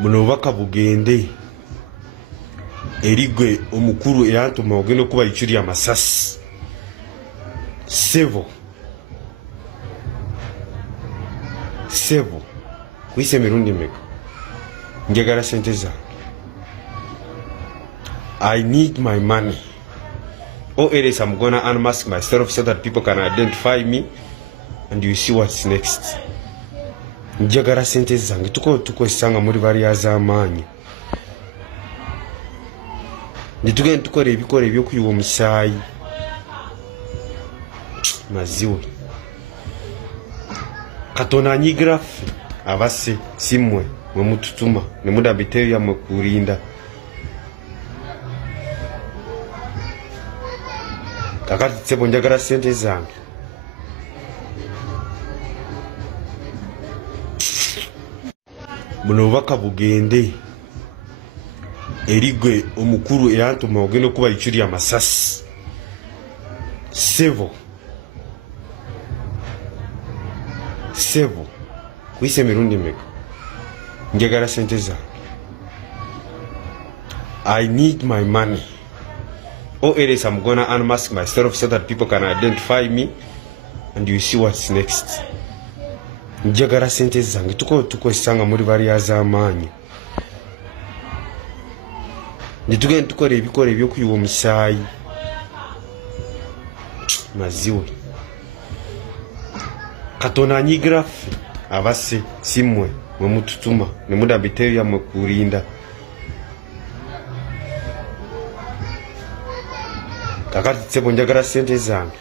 Buno bubaka bugende erigwe omukuru eyantuma ogenda okuba ichuri amasasi sebo kwise mirundi meka njagala sente zange. I need my money, or else I'm gonna unmask myself so that people can identify me and you see what's next. Njagala sente zange tuko sanga muri bari yazamanyi nitugende tukore ebikore byo kuyiwa omusaayi maziwe katona nyigrafi abase simwe mwe mututuma ne mudabiteyo yamwe kurinda kakati tsebo njagala sente zange. Buno bubaka bugende erigwe omukuru eyantuma ogenda okuba ichuri amasasi sebo kwise mirundi meka njagala sente zange. I need my money, or else I'm gonna unmask myself so that people can identify me and you see what's next. Njagala sente zange tuko sanga muri bari yazamanyi nitugende tukore ebikore byo kuyiwa omusaayi maziwe katona nyigrafi abase simwe mwe mututuma ne mudabiteyo yamwe kurinda kakati tsebo njagala sente zange.